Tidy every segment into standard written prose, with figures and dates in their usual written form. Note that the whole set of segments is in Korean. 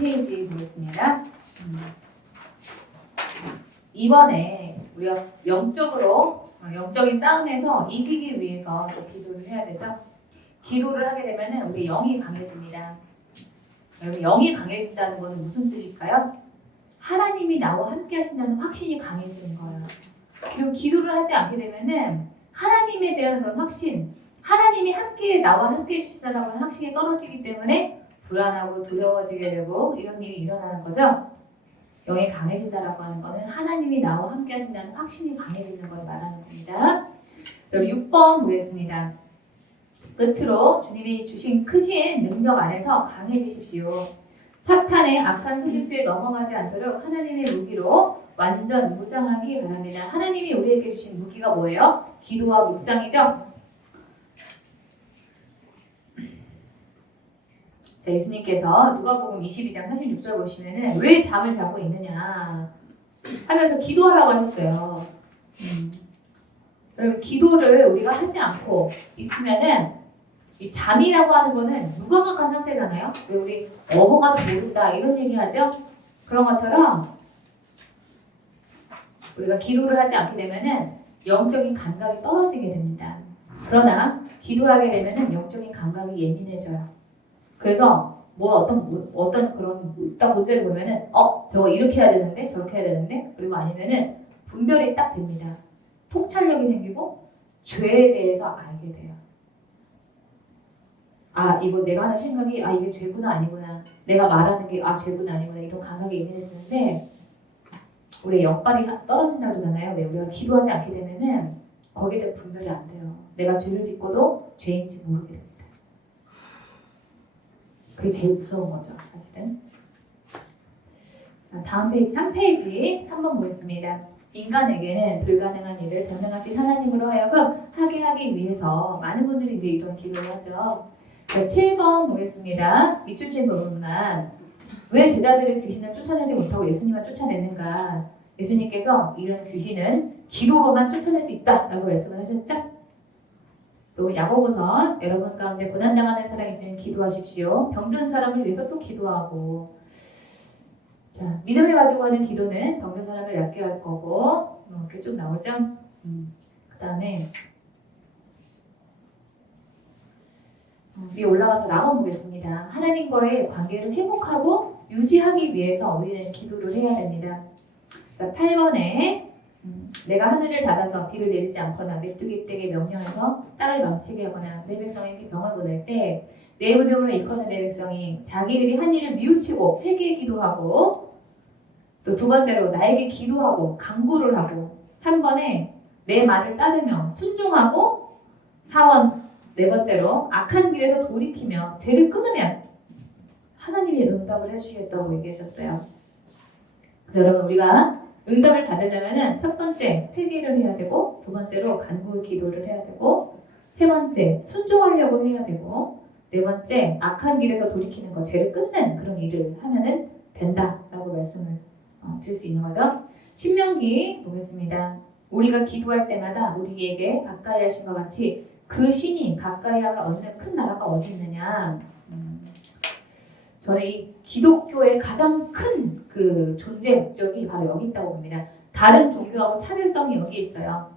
2페이지 보겠습니다. 이번에 우리가 영적인 싸움에서 이기기 위해서 또 기도를 해야 되죠. 기도를 하게 되면 우리 영이 강해집니다. 여러분, 영이 강해진다는 것은 무슨 뜻일까요? 하나님이 나와 함께 하신다는 확신이 강해지는 거예요. 그리고 기도를 하지 않게 되면은 하나님에 대한 그런 확신, 하나님이 나와 함께 해주신다는 확신이 떨어지기 때문에 불안하고 두려워지게 되고 이런 일이 일어나는 거죠. 영이 강해진다라고 하는 거는 하나님이 나와 함께 하신다는 확신이 강해지는 걸 말하는 겁니다. 자, 우리 6번 보겠습니다. 끝으로 주님이 주신 크신 능력 안에서 강해지십시오. 사탄의 악한 속임수에 넘어가지 않도록 하나님의 무기로 완전 무장하기 바랍니다. 하나님이 우리에게 주신 무기가 뭐예요? 기도와 묵상이죠. 자, 예수님께서 누가복음 22장 46절 보시면은 왜 잠을 자고 있느냐 하면서 기도하라고 하셨어요. 여러분, 기도를 우리가 하지 않고 있으면은 이 잠이라고 하는 거는 무감각한 상태잖아요. 왜 우리 어머가도 모른다 이런 얘기하죠? 그런 것처럼 우리가 기도를 하지 않게 되면은 영적인 감각이 떨어지게 됩니다. 그러나 기도하게 되면은 영적인 감각이 예민해져요. 그래서 어떤 그런 딱 문제를 보면은 저거 이렇게 해야 되는데 저렇게 해야 되는데 그리고 아니면은 분별이 딱 됩니다. 통찰력이 생기고 죄에 대해서 알게 돼요. 이거 내가 하는 생각이 이게 죄구나 아니구나. 내가 말하는 게 죄구나 아니구나. 이런 감각이 예민해지는데 우리의 영빨이 떨어진다고 그러잖아요. 왜 우리가 기도하지 않게 되면은 거기에 대한 분별이 안 돼요. 내가 죄를 짓고도 죄인지 모르게 됩니다. 그게 제일 무서운 거죠, 사실은. 자, 다음 페이지 3페이지 3번 보겠습니다. 인간에게는 불가능한 일을 전능하신 하나님으로 하여금 하게 하기 위해서 많은 분들이 이제 이런 기도를 하죠. 자, 7번 보겠습니다. 밑줄친 부분만. 왜 제자들이 귀신을 쫓아내지 못하고 예수님만 쫓아내는가? 예수님께서 이런 귀신은 기도로만 쫓아낼 수 있다라고 말씀을 하셨죠? 또 야고보서 여러분 가운데 고난당하는 사람이 있으면 기도하십시오. 병든 사람을 위해서 또 기도하고. 자, 믿음을 가지고 하는 기도는 병든 사람을 낫게 할 거고 이렇게 쭉 나오죠? 그 다음에 위에 올라가서 라고 보겠습니다. 하나님과의 관계를 회복하고 유지하기 위해서 우리는 기도를 해야 됩니다. 자, 8번에 내가 하늘을 닫아서 비를 내리지 않거나 메뚜기 떼게 명령해서 땅을 망치게 하거나 내 백성에게 병을 보낼 때 내 이름으로 일컫는 내 백성이 자기들이 한 일을 뉘우치고 회개에 기도하고 또 두 번째로 나에게 기도하고 간구를 하고 3번에 내 말을 따르며 순종하고 4번 네 번째로 악한 길에서 돌이키며 죄를 끊으면 하나님이 응답을 해주시겠다고 얘기하셨어요. 그래서 여러분 우리가 응답을 받으려면은 첫 번째 회개를 해야 되고 두 번째로 간구의 기도를 해야 되고 세 번째 순종하려고 해야 되고 네 번째 악한 길에서 돌이키는 것 죄를 끊는 그런 일을 하면은 된다라고 말씀을 드릴 수 있는 거죠. 신명기 보겠습니다. 우리가 기도할 때마다 우리에게 가까이 하신 것 같이 그 신이 가까이 하면 얻는 큰 나라가 어디 있느냐. 저는 이 기독교의 가장 큰 그 존재 목적이 바로 여기 있다고 봅니다. 다른 종교하고 차별성이 여기 있어요.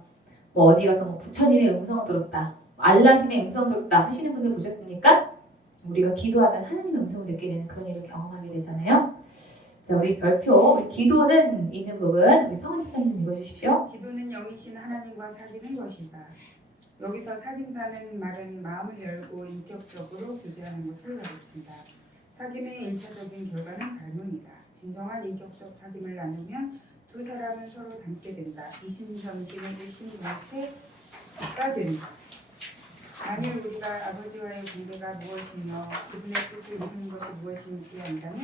뭐 어디 가서 뭐 부처님의 음성을 들었다, 알라신의 음성을 들었다 하시는 분들 보셨습니까? 우리가 기도하면 하나님의 음성을 듣게 되는 그런 일을 경험하게 되잖아요. 자, 우리 별표, 우리 기도는 있는 부분 우리 성원 집사님 좀 읽어주십시오. 기도는 영이신 하나님과 사귀는 것이다. 여기서 사귄다는 말은 마음을 열고 인격적으로 교제하는 것을 가르친다. 사귐의 1차적인 결과는 닮음이다. 진정한 인격적 사귐을 나누면 두 사람은 서로 닮게 된다. 이심전심의 일심동체가 된다. 만일 우리가 아버지와의 관계가 무엇이며 그분의 뜻을 이루는 것이 무엇인지 안다면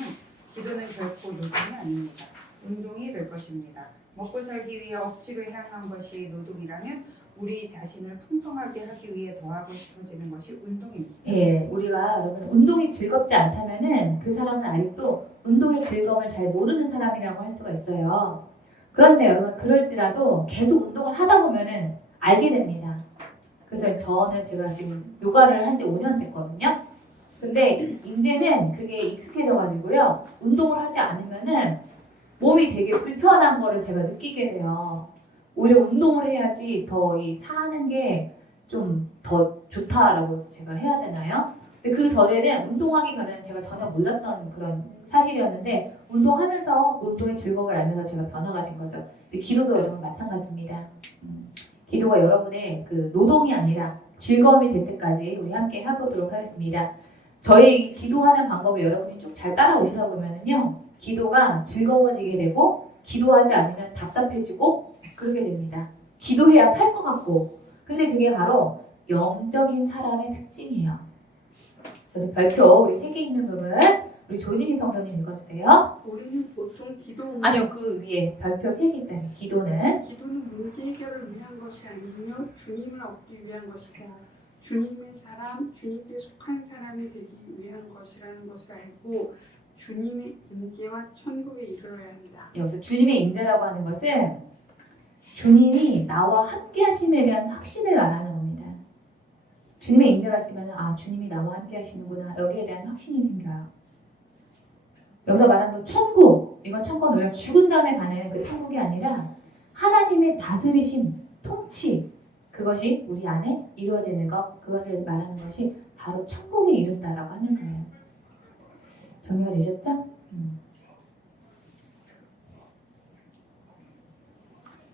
기도는 결코 노동이 아닙니다. 운동이 될 것입니다. 먹고 살기 위해 억지로 향한 것이 노동이라면 우리 자신을 풍성하게 하기 위해 더 하고 싶어지는 것이 운동입니다. 예, 우리가 여러분 운동이 즐겁지 않다면은 그 사람은 아직도 운동의 즐거움을 잘 모르는 사람이라고 할 수가 있어요. 그런데 여러분 그럴지라도 계속 운동을 하다 보면은 알게 됩니다. 그래서 제가 지금 요가를 한 지 5년 됐거든요. 근데 이제는 그게 익숙해져가지고요. 운동을 하지 않으면은 몸이 되게 불편한 거를 제가 느끼게 돼요. 오히려 운동을 해야지 더 이 사는 게 좀 더 좋다라고 제가 해야 되나요? 근데 그 전에는 운동하기 전에는 제가 전혀 몰랐던 그런 사실이었는데 운동하면서 운동의 즐거움을 알면서 제가 변화가 된 거죠. 근데 기도도 여러분 마찬가지입니다. 기도가 여러분의 그 노동이 아니라 즐거움이 될 때까지 우리 함께 해보도록 하겠습니다. 저희 기도하는 방법을 여러분이 쭉 잘 따라오시다 보면은요, 기도가 즐거워지게 되고 기도하지 않으면 답답해지고 그러게 됩니다. 기도해야 살 것 같고, 근데 그게 바로 영적인 사람의 특징이에요. 저희 별표 우리 세 개 있는 부분 우리 조진희 성도님 읽어주세요. 우리는 보통 기도 아니요, 그 위에 별표 세 개짜리 기도는 기도는 문제 해결을 위한 것이 아니며 주님을 얻기 위한 것이다. 주님의 사람, 주님께 속한 사람이 되기 위한 것이라는 것을 알고 주님의 임재와 천국에 이르러야 한다. 여기서 주님의 임재라고 하는 것은 주님이 나와 함께 하심에 대한 확신을 말하는 겁니다. 주님의 임재가 있으면 아 주님이 나와 함께 하시는구나 여기에 대한 확신이 생겨요. 여기서 말하는 천국, 이건 천국은 우리가 죽은 다음에 가는 그 천국이 아니라 하나님의 다스리심, 통치 그것이 우리 안에 이루어지는 것, 그것을 말하는 것이 바로 천국에 이른다라고 하는 거예요. 정리가 되셨죠?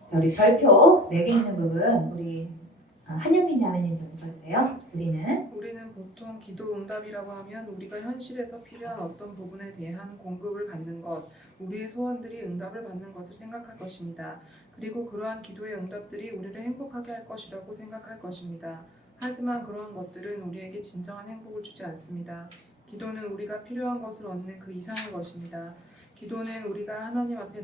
자, 우리 별표 4개 있는 부분 우리 한영민 자매님 좀 읽어주세요. 우리는 보통 기도 응답이라고 하면 우리가 현실에서 필요한 어떤 부분에 대한 공급을 받는 것, 우리의 소원들이 응답을 받는 것을 생각할 것입니다. 그리고 그러한 기도의 응답들이 우리를 행복하게 할 것이라고 생각할 것입니다. 하지만 그러한 것들은 우리에게 진정한 행복을 주지 않습니다. 기도는 우리가 필요한 것을 얻는 그 이상의 것입니다. 기도는 우리가 하나님 앞에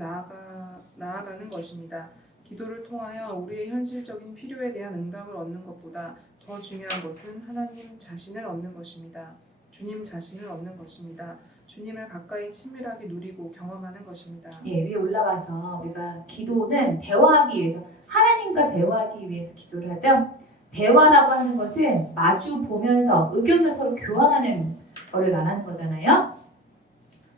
나아가는 것입니다. 기도를 통하여 우리의 현실적인 필요에 대한 응답을 얻는 것보다 더 중요한 것은 하나님 자신을 얻는 것입니다. 주님 자신을 얻는 것입니다. 주님을 가까이 친밀하게 누리고 경험하는 것입니다. 예, 위에 올라가서 우리가 기도는 대화하기 위해서 하나님과 대화하기 위해서 기도를 하죠. 대화라고 하는 것은 마주 보면서 의견을 서로 교환하는 것을 말하는 거잖아요.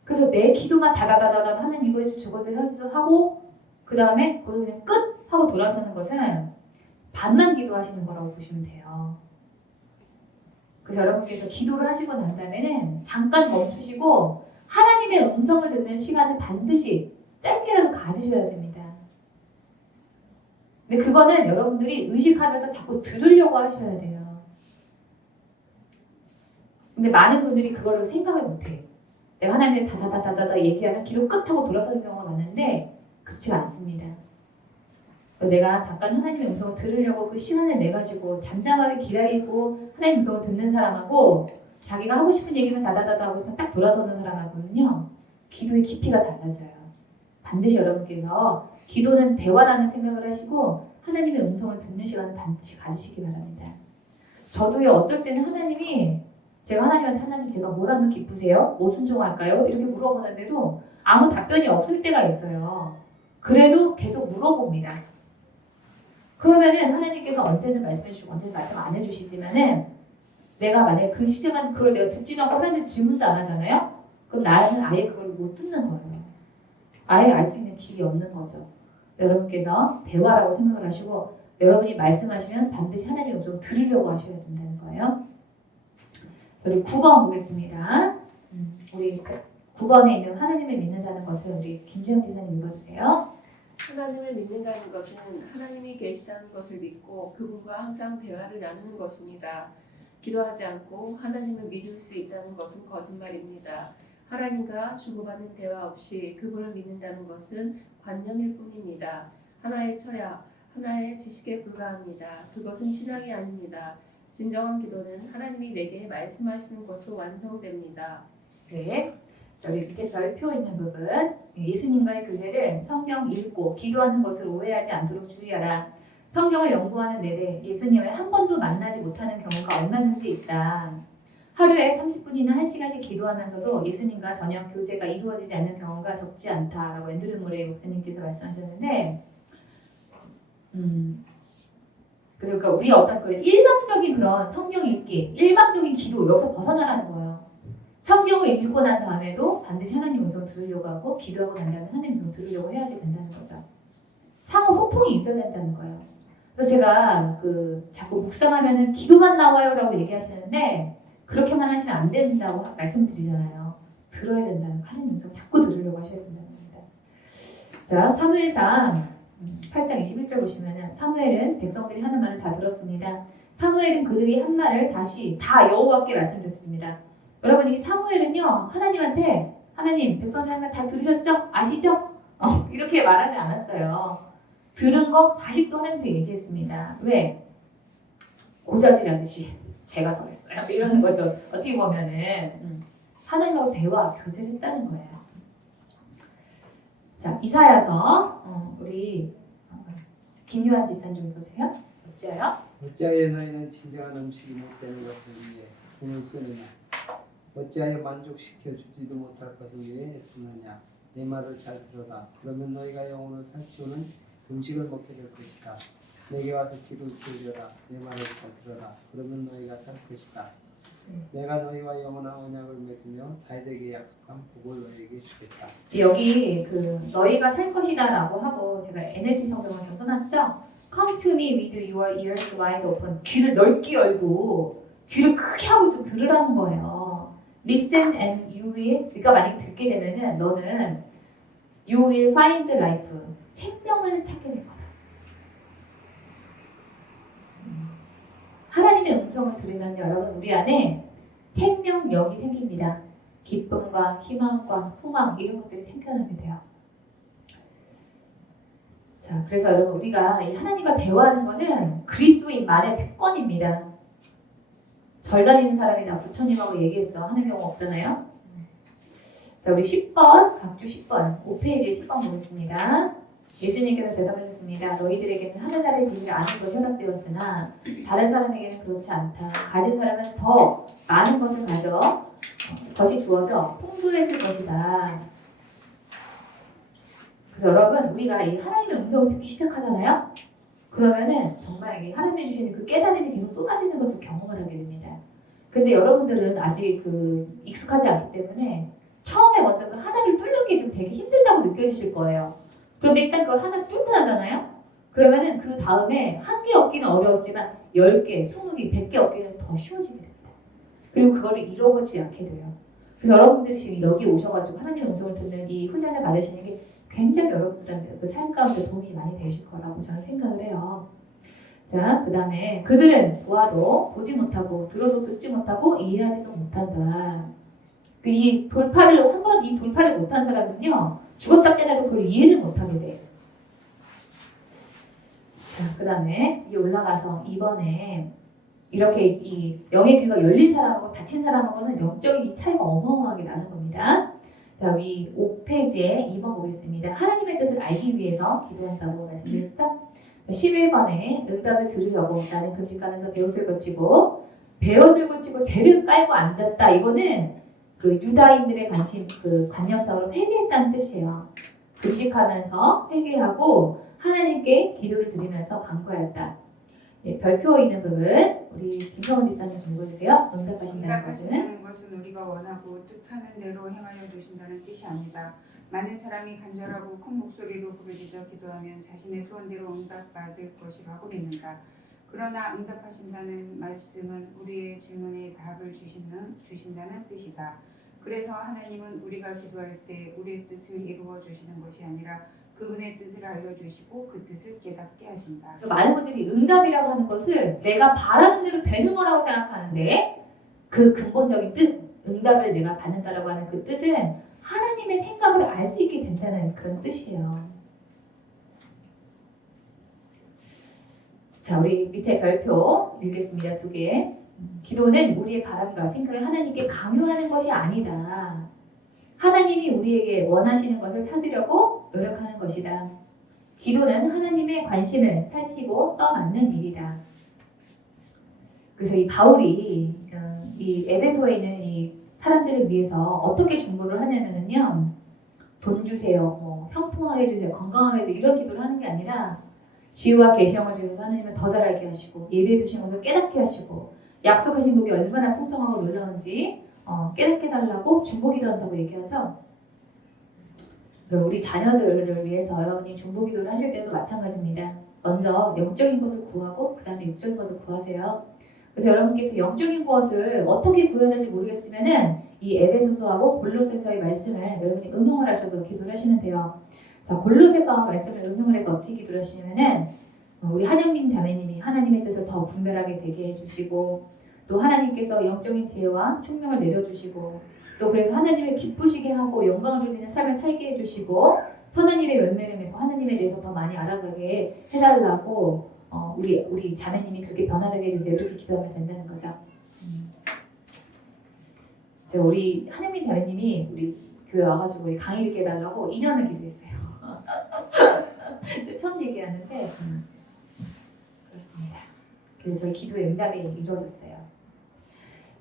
그래서 내 기도만 다다다다다 하나님 이거 해주 저거 해주도 하고 그 다음에 거기서 그냥 끝 하고 돌아서는 것은 반만 기도하시는 거라고 보시면 돼요. 그래서 여러분께서 기도를 하시고 난 다음에는 잠깐 멈추시고 하나님의 음성을 듣는 시간을 반드시 짧게라도 가지셔야 됩니다. 근데 그거는 여러분들이 의식하면서 자꾸 들으려고 하셔야 돼요. 근데 많은 분들이 그거를 생각을 못해요. 내가 하나님께 다다다다다 얘기하면 기도 끝하고 돌아서는 경우가 많은데 그렇지가 않습니다. 내가 잠깐 하나님의 음성을 들으려고 그 시간을 내가지고 잠잠하게 기다리고 하나님의 음성을 듣는 사람하고 자기가 하고 싶은 얘기만 다다다다 하고 딱 돌아서는 사람하고는요 기도의 깊이가 달라져요. 반드시 여러분께서 기도는 대화라는 생각을 하시고 하나님의 음성을 듣는 시간을 반드시 가지시기 바랍니다. 저도요 어쩔 때는 하나님이 제가 하나님한테 하나님 제가 뭘 하면 기쁘세요? 뭐 순종할까요? 이렇게 물어보는데도 아무 답변이 없을 때가 있어요. 그래도 계속 물어봅니다. 그러면은 하나님께서 언제는 말씀해 주시고 언제는 말씀 안 해주시지만은 내가 만약에 그 시간 그걸 내가 듣지도 않고 하나님 질문도 안 하잖아요? 그럼 나는 아예 그걸 못 듣는 거예요. 아예 알 수 있는 길이 없는 거죠. 여러분께서 대화라고 생각을 하시고 여러분이 말씀하시면 반드시 하나님의 음성을 들으려고 하셔야 된다는 거예요. 우리 9번 보겠습니다. 우리 9번에 있는 하나님을 믿는다는 것을 우리 김주영 지사님 읽어주세요. 하나님을 믿는다는 것은 하나님이 계시다는 것을 믿고 그분과 항상 대화를 나누는 것입니다. 기도하지 않고 하나님을 믿을 수 있다는 것은 거짓말입니다. 하나님과 주고받는 대화 없이 그분을 믿는다는 것은 관념일 뿐입니다. 하나의 철학, 하나의 지식에 불과합니다. 그것은 신앙이 아닙니다. 진정한 기도는 하나님이 내게 말씀하시는 것으로 완성됩니다. 네. 저희 밑에 별표 있는 부분 예수님과의 교제를 성경 읽고 기도하는 것을 오해하지 않도록 주의하라. 성경을 연구하는 내내 예수님을 한 번도 만나지 못하는 경우가 얼마든지 있다. 하루에 30분이나 1시간씩 기도하면서도 예수님과 전혀 교제가 이루어지지 않는 경우가 적지 않다라고 앤드류 모레이 목사님께서 말씀하셨는데 그러니까 우리 어떤 그런 일방적인 그런 성경 읽기, 일방적인 기도 여기서 벗어나라는 거예요. 성경을 읽고 난 다음에도 반드시 하나님 음성을 들으려고 하고 기도하고 난 다음에 하나님 음성을 들으려고 해야지 된다는 거죠. 상호 소통이 있어야 된다는 거예요. 그래서 제가 자꾸 묵상하면은 기도만 나와요라고 얘기하시는데 그렇게만 하시면 안 된다고 말씀드리잖아요. 들어야 된다는 거, 하나님 음성 자꾸 들으려고 하셔야 된다는 겁니다. 자, 사무엘상 8장 21절 보시면은 사무엘은 백성들이 하는 말을 다 들었습니다. 사무엘은 그들이 한 말을 다시 다 여호와께 말씀드렸습니다. 여러분 이 사무엘은요 하나님한테 하나님 백성들 한 말 다 들으셨죠? 아시죠? 이렇게 말하지 않았어요. 들은 거 다시 또 하나님께 얘기했습니다. 왜? 고자질하듯이 제가 설했어요. 이러는 거죠. 어떻게 보면은 하나님하고 대화, 교제를 했다는 거예요. 자, 이사야서 우리 김요한 집사님 좀 읽어주세요. 어찌하여? 어찌하여 너희는 진정한 음식이 못 되는 것을 위해 돈을 쓰느냐? 어찌하여 만족시켜 주지도 못할 것을 위해 애쓰느냐? 내 말을 잘 들어라. 그러면 너희가 영혼을 살찌우는 음식을 먹게 될 것이다. 내게 와서 귀를 기울여라. 내 말을 잘 들어라. 그러면 너희가 살 것이다. 내가 너희와 영원한 언약을 맺으며 다윗에게 약속한 복을 너희에게 주겠다. 여기 너희가 살 것이다라고 하고 제가 NLT 성경을 좀 써놨죠. Come to me with your ears wide open. 귀를 넓게 열고 귀를 크게 하고 좀 들으라는 거예요. Listen and you will. 그러니까 만약에 듣게 되면은 너는 you will find life. 생명을 찾게 될 거다. 하나님의 음성을 들으면 여러분 우리 안에 생명력이 생깁니다. 기쁨과 희망과 소망 이런 것들이 생겨나게 돼요. 자, 그래서 여러분 우리가 이 하나님과 대화하는 것은 그리스도인만의 특권입니다. 절 다니는 사람이 나 부처님하고 얘기했어 하는 경우 없잖아요. 자, 우리 10번 각주 10번 5페이지에 10번 보겠습니다. 예수님께서 대답하셨습니다. 너희들에게는 하늘나라의 비밀을 아는 것이 허락되었으나 다른 사람에게는 그렇지 않다. 가진 사람은 더 많은 것을 가져 것이 주어져 풍부해질 것이다. 그래서 여러분 우리가 이 하나님의 음성을 듣기 시작하잖아요. 그러면은 정말 이 하나님이 주시는 그 깨달음이 계속 쏟아지는 것을 경험을 하게 됩니다. 근데 여러분들은 아직 익숙하지 않기 때문에 처음에 먼저 그 하나를 뚫는 게 좀 되게 힘들다고 느껴지실 거예요. 그런데 일단 그걸 하나 뚫고 나잖아요. 그러면은 그 다음에 한 개 얻기는 어려웠지만 10개, 20개, 100개 얻기는 더 쉬워지게 됩니다. 그리고 그거를 잃어버리지 않게 돼요. 그래서 여러분들이 지금 여기 오셔가지고 하나님의 음성을 듣는 이 훈련을 받으시는 게 굉장히 여러분들한테 그 삶 가운데 도움이 많이 되실 거라고 저는 생각을 해요. 자, 그 다음에 그들은 보아도 보지 못하고 들어도 듣지 못하고 이해하지도 못한다. 이 돌파를 한번 이 돌파를 못한 사람은요 죽었다 깨나도 그걸 이해를 못하게 돼요. 자, 그 다음에 이 올라가서 이번에 이렇게 이 영의 귀가 열린 사람하고 닫힌 사람하고는 영적인 이 차이가 어마어마하게 나는 겁니다. 자, 위 5페이지에 2번 보겠습니다. 하나님의 뜻을 알기 위해서 기도한다고 말씀드렸죠? 11번에 응답을 들으려고 나는 금식하면서 배옷을 고치고 재를 깔고 앉았다. 이거는 그 유다인들의 관념상으로 회개했다는 뜻이에요. 금식하면서 회개하고 하나님께 기도를 드리면서 간구하였다. 예, 별표 있는 부분 우리 김성원 집사님 좀 읽어주세요. 응답하신다는 것은 응답하신다는 것은 우리가 원하고 뜻하는 대로 행하여 주신다는 뜻이 아니다. 많은 사람이 간절하고 큰 목소리로 부르짖어 기도하면 자신의 소원대로 응답받을 것이라고 믿는다. 그러나 응답하신다는 말씀은 우리의 질문에 답을 주신다는 뜻이다. 그래서 하나님은 우리가 기도할 때 우리의 뜻을 이루어 주시는 것이 아니라 그분의 뜻을 알려주시고 그 뜻을 깨닫게 하신다. 그래서 많은 분들이 응답이라고 하는 것을 내가 바라는 대로 되는 거라고 생각하는데 그 근본적인 뜻, 응답을 내가 받는다라고 하는 그 뜻은 하나님의 생각을 알 수 있게 된다는 그런 뜻이에요. 자, 우리 밑에 별표 읽겠습니다. 2개. 기도는 우리의 바람과 생각을 하나님께 강요하는 것이 아니다. 하나님이 우리에게 원하시는 것을 찾으려고 노력하는 것이다. 기도는 하나님의 관심을 살피고 떠안는 일이다. 그래서 이 바울이 이 에베소에 있는 이 사람들을 위해서 어떻게 중보를 하냐면요, 돈 주세요, 형통하게 해주세요, 건강하게 해주세요 이런 기도를 하는 게 아니라 지혜와 계시형을 주셔서 하나님을 더 잘 알게 하시고 예비해 두신 것을 깨닫게 하시고 약속하신 복이 얼마나 풍성하고 놀라운지 깨닫게 달라고 중보기도 한다고 얘기하죠. 우리 자녀들을 위해서 여러분이 중보기도를 하실 때도 마찬가지입니다. 먼저 영적인 것을 구하고 그 다음에 육적인 것을 구하세요. 그래서 여러분께서 영적인 것을 어떻게 구해야 될지 모르겠으면은 이 에베소서하고 골로새서의 말씀을 여러분이 응용을 하셔서 기도를 하시면 돼요. 자, 골로새서 말씀을 응용을 해서 어떻게 기도를 하시냐면은 우리 한영민 자매님이 하나님의 뜻을 더 분별하게 되게 해주시고 또 하나님께서 영적인 지혜와 총명을 내려주시고 또 그래서 하나님을 기쁘시게 하고 영광을 누리는 삶을 살게 해주시고 선한 일의 열매를 맺고 하나님에 대해서 더 많이 알아가게 해달라고 우리 자매님이 그렇게 변화되게 해주세요. 이렇게 기도하면 된다는 거죠. 제가 우리 한영민 자매님이 우리 교회 와가지고 우리 강의를 깨달라고 2년을 기도했어요. 처음 얘기하는데 그렇습니다. 그래서 저희 기도의 응답이 이루어졌어요.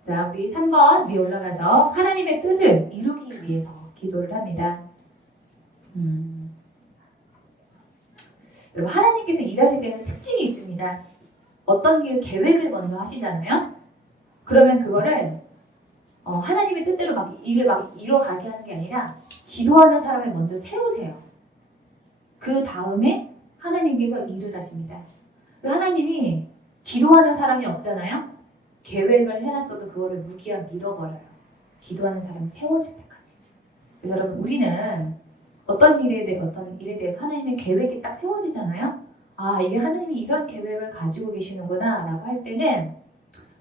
자, 우리 3번 위에 올라가서 하나님의 뜻을 이루기 위해서 기도를 합니다. 여러분 하나님께서 일하실 때는 특징이 있습니다. 어떤 일을 계획을 먼저 하시잖아요. 그러면 그거를 하나님의 뜻대로 막 일을 막 이뤄가게 하는 게 아니라 기도하는 사람을 먼저 세우세요. 그 다음에 하나님께서 일을 하십니다. 그래서 하나님이 기도하는 사람이 없잖아요. 계획을 해놨어도 그거를 무기한 밀어버려요. 기도하는 사람이 세워질 때까지. 그래서 여러분 우리는 어떤 일에 대해서 하나님의 계획이 딱 세워지잖아요. 아, 이게 하나님이 이런 계획을 가지고 계시는구나 라고 할 때는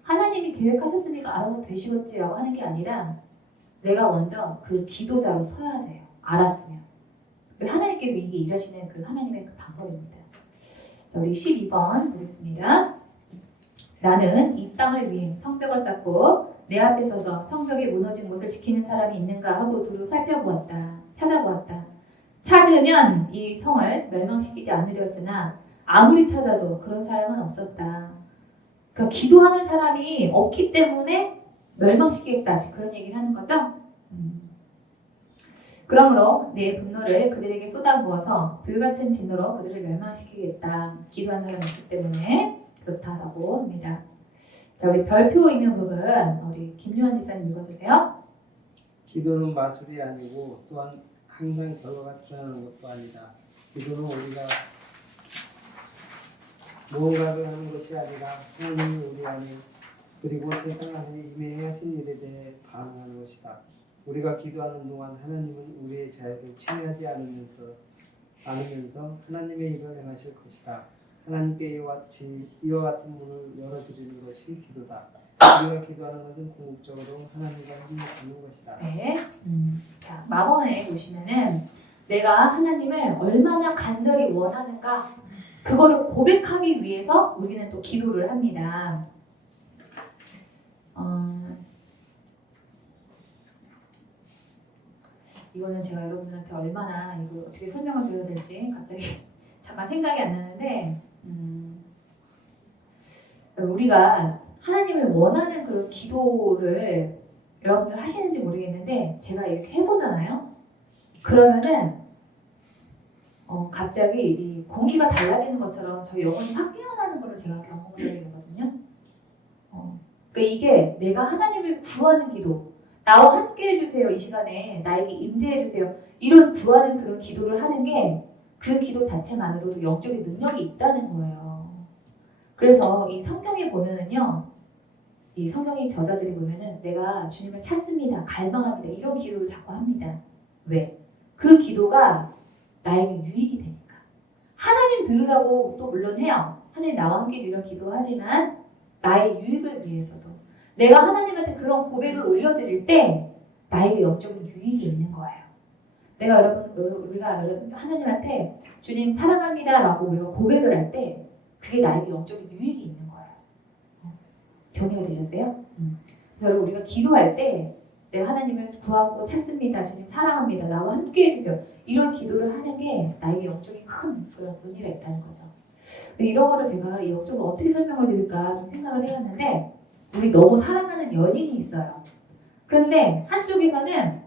하나님이 계획하셨으니까 알아서 되시겠지라고 하는 게 아니라 내가 먼저 그 기도자로 서야 돼요. 알았으면. 하나님께서 이게 일하시는 그 하나님의 그 방법입니다. 자, 우리 12번 보겠습니다. 나는 이 땅을 위해 성벽을 쌓고 내 앞에 서서 성벽이 무너진 곳을 지키는 사람이 있는가 하고 두루 살펴보았다. 찾아보았다. 찾으면 이 성을 멸망시키지 않으렸으나 아무리 찾아도 그런 사람은 없었다. 그러니까 기도하는 사람이 없기 때문에 멸망시키겠다. 그런 얘기를 하는 거죠. 그러므로 내 분노를 그들에게 쏟아부어서 불같은 진노로 그들을 멸망시키겠다. 기도한 사람이 있기 때문에 그렇다라고 합니다. 자, 우리 별표 있는 부분 우리 김유한 지사님 읽어주세요. 기도는 마술이 아니고 또한 항상 결과가 드러나는 것도 아니다. 기도는 우리가 무언가를 하는 것이 아니라 하나님이 우리 안에 그리고 세상 안에 임해 하신 일에 대해 반응하는 것이다. 우리가 기도하는 동안 하나님은 우리의 자유를 침해하지 않으면서 하나님의 일을 행하실 것이다. 하나님께 이와 같은 문을 열어드리는 것이 기도다. 우리가 기도하는 것은 궁극적으로 하나님과 협력하는 것이다. 네. 자, 마번에 보시면은 내가 하나님을 얼마나 간절히 원하는가 그거를 고백하기 위해서 우리는 또 기도를 합니다. 이거는 제가 여러분들한테 얼마나 이거 어떻게 설명을 드려야 될지 갑자기 잠깐 생각이 안 나는데 우리가 하나님을 원하는 그런 기도를 여러분들 하시는지 모르겠는데 제가 이렇게 해보잖아요. 그러면은 갑자기 이 공기가 달라지는 것처럼 저희 영혼이 확 깨어나는 걸 제가 경험을 하게 되거든요. 그러니까 이게 내가 하나님을 구하는 기도, 나와 함께 해주세요. 이 시간에 나에게 임재해주세요. 이런 구하는 그런 기도를 하는 게 그 기도 자체만으로도 영적인 능력이 있다는 거예요. 그래서 이 성경에 보면은요, 이 성경의 저자들이 보면은 내가 주님을 찾습니다, 갈망합니다 이런 기도를 자꾸 합니다. 왜? 그 기도가 나에게 유익이 되니까. 하나님 들으라고 또 물론 해요. 하나님 나와 함께 이런 기도하지만 나의 유익을 위해서도 내가 하나님한테 그런 고백을 올려드릴 때 나에게 영적인 유익이 있는 거예요. 우리가 하나님한테 주님 사랑합니다라고 우리가 고백을 할 때 그게 나에게 영적인 유익이 있는 거예요. 정리가 되셨어요? 그래서 우리가 기도할 때 내가 하나님을 구하고 찾습니다. 주님 사랑합니다. 나와 함께 해주세요. 이런 기도를 하는 게 나에게 영적인 큰 그런 의미가 있다는 거죠. 이런 거를 제가 영적으로 어떻게 설명을 드릴까 좀 생각을 해봤는데 우리 너무 사랑하는 연인이 있어요. 그런데 한쪽에서는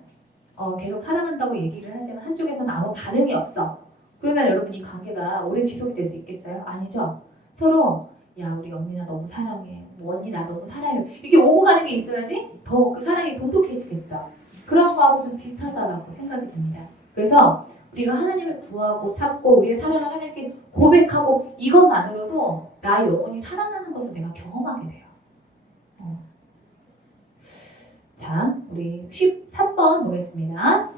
계속 사랑한다고 얘기를 하지만 한쪽에서는 아무 반응이 없어. 그러면 여러분 이 관계가 오래 지속이 될 수 있겠어요? 아니죠. 서로 야 우리 언니 나 너무 사랑해. 뭐 언니 나 너무 사랑해. 이게 오고 가는 게 있어야지 더 그 사랑이 돈독해지겠죠. 그런 거하고 좀 비슷하다라고 생각이 듭니다. 그래서 우리가 하나님을 구하고 찾고 우리의 사랑을 하나님께 고백하고 이것만으로도 나의 영혼이 살아나는 것을 내가 경험하게 돼요. 자, 우리 13번 보겠습니다.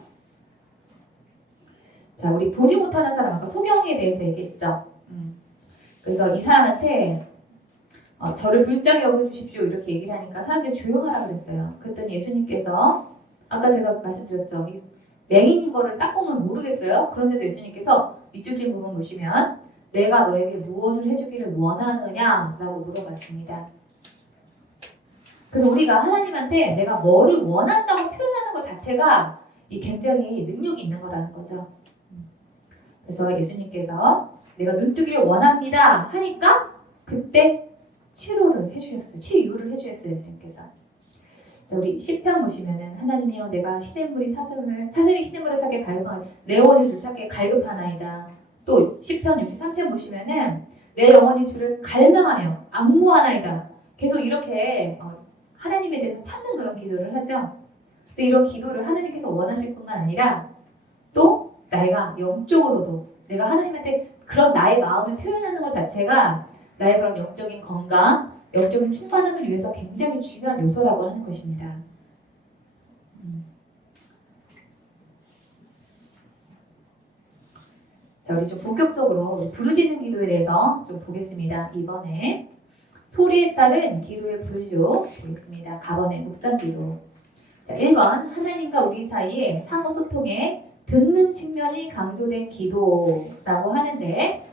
자, 우리 보지 못하는 사람 아까 소경에 대해서 얘기했죠. 그래서 이 사람한테 저를 불쌍히 여겨주십시오 이렇게 얘기를 하니까 사람들이 조용하라 그랬어요. 그랬더니 예수님께서 아까 제가 말씀드렸죠. 이 맹인인 거를 딱 보면 모르겠어요. 그런데도 예수님께서 밑줄 부분 보시면 내가 너에게 무엇을 해주기를 원하느냐라고 물어봤습니다. 그래서 우리가 하나님한테 내가 뭐를 원한다고 표현하는 것 자체가 이 굉장히 능력이 있는 거라는 거죠. 그래서 예수님께서 내가 눈뜨기를 원합니다 하니까 그때 치료를 해주셨어요. 치유를 해주셨어요. 예수님께서. 우리 시편 보시면은 하나님이여 내가 시냇물이 사슴이 시냇물을 사게 갈급하니 내 영혼이 주 찾게 갈급하나이다. 또 시편 63편 보시면은 내 영혼이 주를 갈망하며 앙모하나이다. 계속 이렇게 하나님에 대해서 찾는 그런 기도를 하죠. 근데 이런 기도를 하나님께서 원하실 뿐만 아니라 또 내가 영적으로도 내가 하나님한테 그런 나의 마음을 표현하는 것 자체가 나의 그런 영적인 건강, 영적인 충만함을 위해서 굉장히 중요한 요소라고 하는 것입니다. 자, 우리 좀 본격적으로 부르짖는 기도에 대해서 좀 보겠습니다. 이번에 소리에 따른 기도의 분류 보겠습니다. 가번의 묵상 기도. 자, 1번 하나님과 우리 사이에 상호 소통에 듣는 측면이 강조된 기도라고 하는데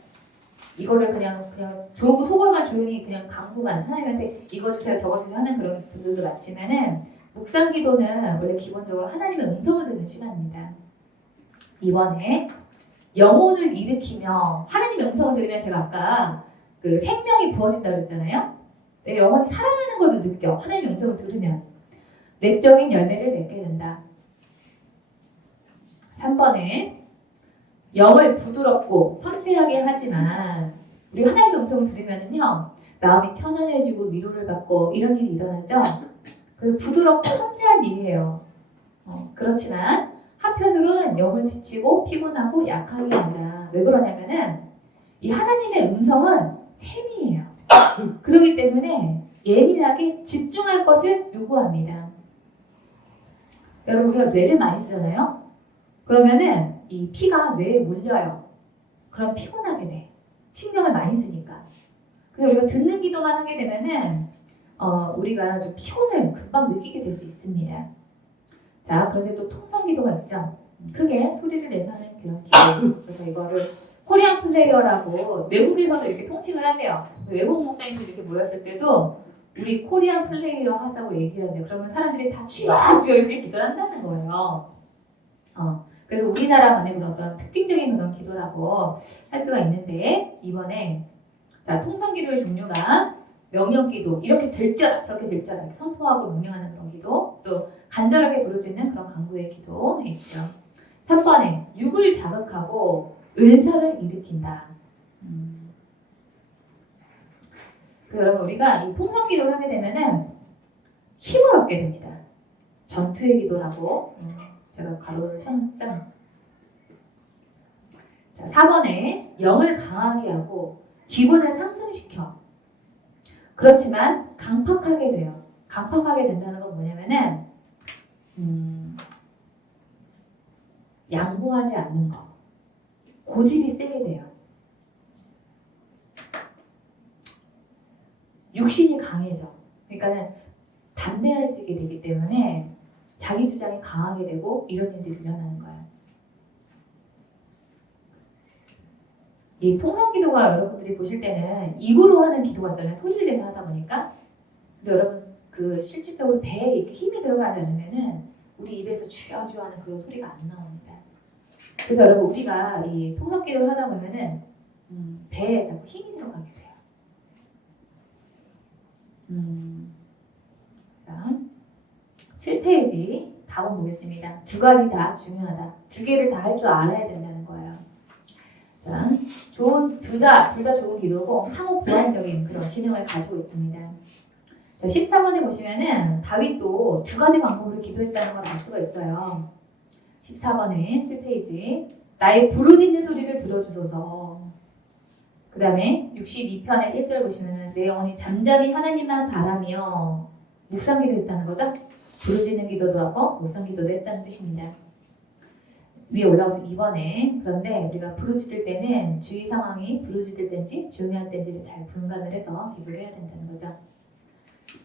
이거를 그냥 속으로만 조용히 그냥 강구만 하나님한테 이거 주세요 저거 주세요 하는 그런 분들도 많지만은 묵상 기도는 원래 기본적으로 하나님의 음성을 듣는 시간입니다. 이번에 영혼을 일으키며 하나님의 음성을 들으면 제가 아까 그 생명이 부어진다 그랬잖아요. 내 영혼이 살아나는 걸 느껴. 하나님의 음성을 들으면 내적인 열매를 맺게 된다. 3번에 영을 부드럽고 섬세하게 하지만 우리 하나님의 음성을 들으면은요 마음이 편안해지고 위로를 받고 이런 일이 일어나죠. 그래서 부드럽고 섬세한 일이에요. 그렇지만 한편으로는 영을 지치고 피곤하고 약하게 한다. 왜 그러냐면은 이 하나님의 음성은 셈이에요. 그렇기 때문에 예민하게 집중할 것을 요구합니다. 여러분 우리가 뇌를 많이 쓰잖아요. 그러면은 이 피가 뇌에 몰려요. 그럼 피곤하게 돼. 신경을 많이 쓰니까. 그래서 우리가 듣는 기도만 하게 되면은 우리가 좀 피곤을 금방 느끼게 될 수 있습니다. 자, 그런데 또 통성 기도가 있죠. 크게 소리를 내서 하는 그런 기도. 그래서 이거를 코리안 플레이어라고 외국에서도 이렇게 통칭을 한대요. 외국 목사님들이 이렇게 모였을 때도 우리 코리안 플레이어 하자고 얘기를 한대요. 그러면 사람들이 다 쥐야 이렇게 기도를 한다는 거예요. 그래서 우리나라만의 그런 어떤 특징적인 그런 기도라고 할 수가 있는데 이번에 자 통성 기도의 종류가 명령 기도 이렇게 될줄 저렇게 될줄 선포하고 명령하는 그런 기도 또 간절하게 부르짖는 그런 간구의 기도 있죠. 3번에 육을 자극하고 은사를 일으킨다. 여러분 우리가 이 통성 기도를 하게 되면은 힘을 얻게 됩니다. 전투의 기도라고 제가 가로를 쳐놨죠. 자, 4번에 영을 강하게 하고 기분을 상승시켜. 그렇지만 강팍하게 돼요. 강팍하게 된다는 건 뭐냐면은 양보하지 않는 거. 고집이 세게 돼요. 육신이 강해져. 그러니까는 담대해지게 되기 때문에 자기 주장이 강하게 되고 이런 일들이 일어나는 거예요. 이 통성 기도가 여러분들이 보실 때는 입으로 하는 기도가 있잖아요. 소리를 내서 하다 보니까. 근데 여러분 그 실질적으로 배에 이렇게 힘이 들어가지 않으면은 우리 입에서 쥐어쥐어 하는 그런 소리가 안 나옵니다. 그래서 여러분 우리가 이 통성 기도를 하다 보면은 배에 자꾸 힘이 들어가게 돼요. 자, 7페이지 답은 보겠습니다. 두 가지 다 중요하다. 두 개를 다 할 줄 알아야 된다는 거예요. 자, 둘 다 좋은 기도고 상호 보완적인 그런 기능을 가지고 있습니다. 자, 14번에 보시면은 다윗도 두 가지 방법으로 기도했다는 걸 알 수가 있어요. 14번에 7페이지 나의 부르짖는 소리를 들어주소서. 그 다음에 62편의 1절 보시면은 내 영혼이 잠잠히 하나님만 바라며 묵상 기도했다는 거죠. 부르짖는 기도도 하고 묵상 기도도 했다는 뜻입니다. 위에 올라가서 2번에 그런데 우리가 부르짖을 때는 주위 상황이 부르짖을 때인지 조용히 할 때인지를 잘 분간을 해서 기도를 해야 된다는 거죠.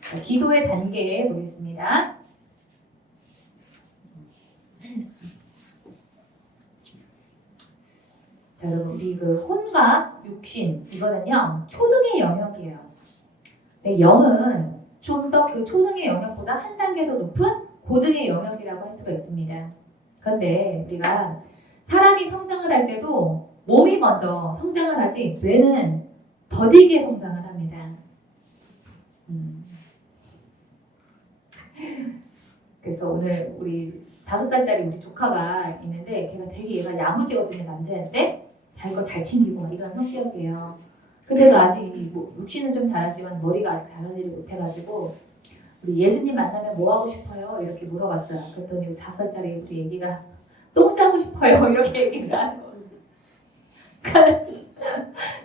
자, 기도의 단계 보겠습니다. 자, 여러분 우리 그 혼과 육신 이거는요 초등의 영역이에요. 근데 영은 좀 더 그 초등의 영역보다 한 단계 더 높은 고등의 영역이라고 할 수가 있습니다. 그런데 우리가 사람이 성장을 할 때도 몸이 먼저 성장을 하지 뇌는 더디게 성장을 합니다. 그래서 오늘 우리 5살짜리 우리 조카가 있는데 걔가 되게 얘가 야무지거든요. 남자인데 자기 거 잘 챙기고 막 이런 성격이에요. 근데도 아직 뭐 육신은 좀 잘하지만 머리가 아직 자라지를 못해가지고 우리 예수님 만나면 뭐 하고 싶어요? 이렇게 물어봤어요. 그랬더니 우리 5살짜리 우리 애기가 똥 싸고 싶어요. 이렇게 얘기를 하는 거예요.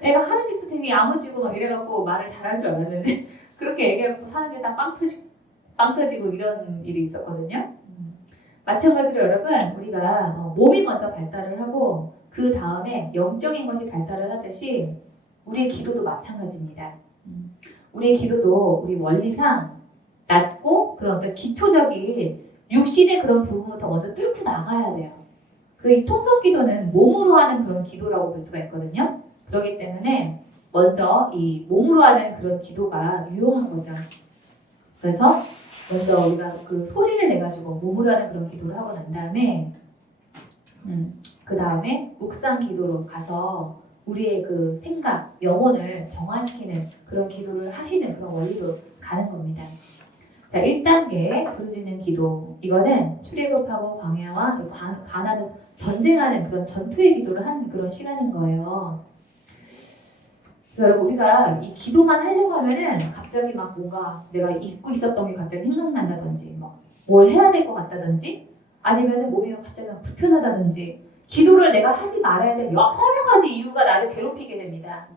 애가 하는 짓도 되게 야무지고 막 이래갖고 말을 잘할 줄 알았는데 그렇게 얘기해갖고 사람들이 다 빵 터지고 이런 일이 있었거든요. 마찬가지로 여러분 우리가 몸이 먼저 발달을 하고 그 다음에 영적인 것이 발달을 하듯이 우리의 기도도 마찬가지입니다. 우리의 기도도 우리 원리상 낮고 그런 어떤 기초적인 육신의 그런 부분부터 먼저 뚫고 나가야 돼요. 그 통성 기도는 몸으로 하는 그런 기도라고 볼 수가 있거든요. 그렇기 때문에 먼저 이 몸으로 하는 그런 기도가 유용한 거죠. 그래서 먼저 우리가 그 소리를 내가지고 몸으로 하는 그런 기도를 하고 난 다음에 그 다음에 묵상 기도로 가서 우리의 그 생각, 영혼을 정화시키는 그런 기도를 하시는 그런 원리로 가는 겁니다. 자, 1단계 부르짖는 기도. 이거는 출애굽하고 광야와 가나안 전쟁하는 그런 전투의 기도를 하는 그런 시간인 거예요. 여러분 우리가 이 기도만 하려고 하면은 갑자기 막 뭔가 내가 잊고 있었던 게 갑자기 생각난다든지 막 뭘 해야 될 것 같다든지 아니면은 몸이 갑자기 막 불편하다든지 기도를 내가 하지 말아야 될 여러 가지 이유가 나를 괴롭히게 됩니다.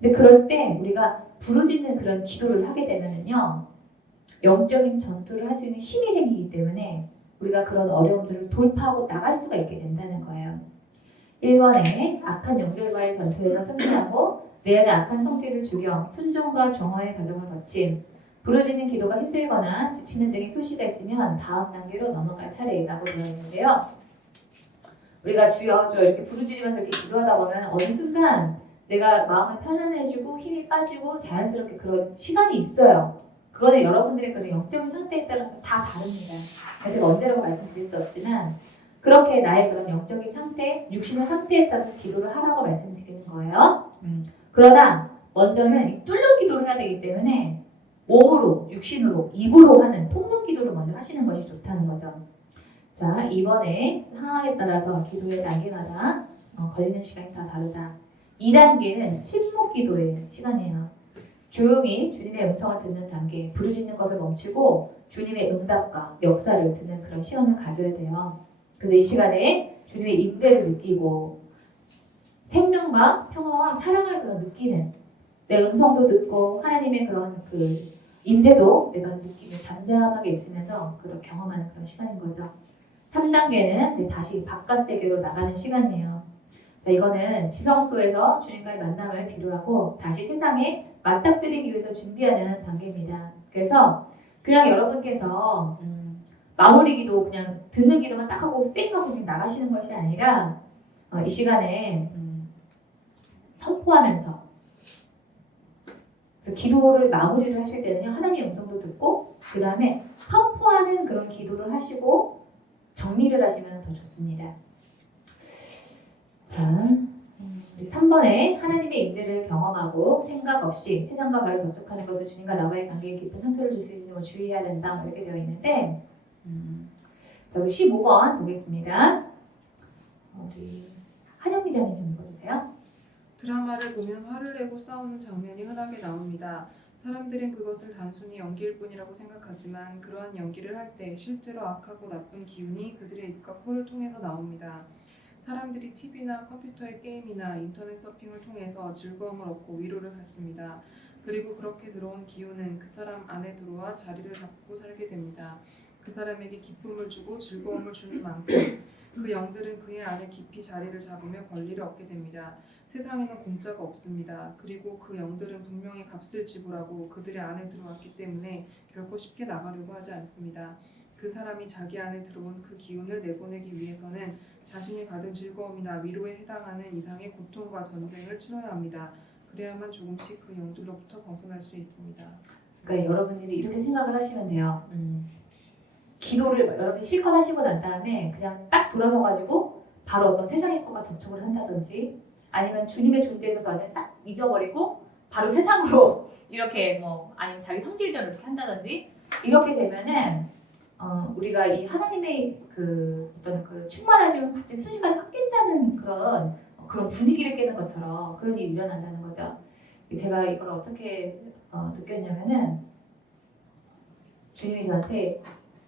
근데 그럴 때 우리가 부르짖는 그런 기도를 하게 되면은요 영적인 전투를 할 수 있는 힘이 생기기 때문에 우리가 그런 어려움들을 돌파하고 나갈 수가 있게 된다는 거예요. 1번에 악한 영들과의 전투에서 승리하고 내 안의 악한 성질을 죽여 순종과 정화의 과정을 거친 부르짖는 기도가 힘들거나 지치는 등의 표시가 있으면 다음 단계로 넘어갈 차례라고 되어 있는데요. 우리가 주여 주여 이렇게 부르짖으면서 이렇게 기도하다 보면 어느 순간 내가 마음을 편안해지고 힘이 빠지고 자연스럽게 그런 시간이 있어요. 그거는 여러분들의 그런 영적인 상태에 따라서 다 다릅니다. 그래서 제가 언제라고 말씀드릴 수 없지만 그렇게 나의 그런 영적인 상태, 육신의 상태에 따라서 기도를 하라고 말씀드리는 거예요. 그러나 먼저는 이 뚫는 기도를 해야 되기 때문에 몸으로, 육신으로, 입으로 하는 통성 기도를 먼저 하시는 것이 좋다는 거죠. 자, 이번에 상황에 따라서 기도의 단계마다 걸리는 시간이 다 다르다. 2단계는 침묵 기도의 시간이에요. 조용히 주님의 음성을 듣는 단계, 부르짖는 것을 멈추고 주님의 응답과 역사를 듣는 그런 시간을 가져야 돼요. 그래서 이 시간에 주님의 임재를 느끼고 생명과 평화와 사랑을 그런 느끼는 내 음성도 듣고 하나님의 그런 그 임재도 내가 느끼며 잠잠하게 있으면서 그런 경험하는 그런 시간인 거죠. 3단계는 다시 바깥 세계로 나가는 시간이에요. 자, 이거는 지성소에서 주님과의 만남을 기도하고 다시 세상에 맞닥뜨리기 위해서 준비하는 단계입니다. 그래서 그냥 여러분께서 마무리 기도 그냥 듣는 기도만 딱 하고 쌩 하고 그냥 나가시는 것이 아니라 이 시간에 선포하면서 그래서 기도를 마무리를 하실 때는요 하나님의 음성도 듣고 그 다음에 선포하는 그런 기도를 하시고 정리를 하시면 더 좋습니다. 자, 우리 3번에 하나님의 임재를 경험하고 생각 없이 세상과 바로 접촉하는 것을 주님과 나와의 관계에 깊은 상처를 줄 수 있는 주의해야 된다 이렇게 되어 있는데 자, 우리 15번 보겠습니다. 우리 한영 기자님 좀 읽어주세요. 드라마를 보면 화를 내고 싸우는 장면이 흔하게 나옵니다. 사람들은 그것을 단순히 연기일 뿐이라고 생각하지만 그러한 연기를 할 때 실제로 악하고 나쁜 기운이 그들의 입과 코를 통해서 나옵니다. 사람들이 TV나 컴퓨터의 게임이나 인터넷 서핑을 통해서 즐거움을 얻고 위로를 받습니다. 그리고 그렇게 들어온 기운은 그 사람 안에 들어와 자리를 잡고 살게 됩니다. 그 사람에게 기쁨을 주고 즐거움을 주는 만큼 그 영들은 그의 안에 깊이 자리를 잡으며 권리를 얻게 됩니다. 세상에는 공짜가 없습니다. 그리고 그 영들은 분명히 값을 지불하고 그들의 안에 들어왔기 때문에 결코 쉽게 나가려고 하지 않습니다. 그 사람이 자기 안에 들어온 그 기운을 내보내기 위해서는 자신이 받은 즐거움이나 위로에 해당하는 이상의 고통과 전쟁을 치러야 합니다. 그래야만 조금씩 그 영들로부터 벗어날 수 있습니다. 그러니까 여러분들이 이렇게 생각을 하시면 돼요. 기도를 여러분이 실컷 하시고 난 다음에 그냥 딱 돌아서가지고 바로 어떤 세상의 것과 접촉을 한다든지 아니면 주님의 존재에서 완전 싹 잊어버리고 바로 세상으로 이렇게 뭐 아니면 자기 성질대로 이렇게 한다든지 이렇게 되면은 우리가 이 하나님의 그 어떤 그 충만하시면 갑자기 순식간에 확 깬다는 그런 분위기를 깨는 것처럼 그런 일이 일어난다는 거죠. 제가 이걸 어떻게 느꼈냐면은 주님이 저한테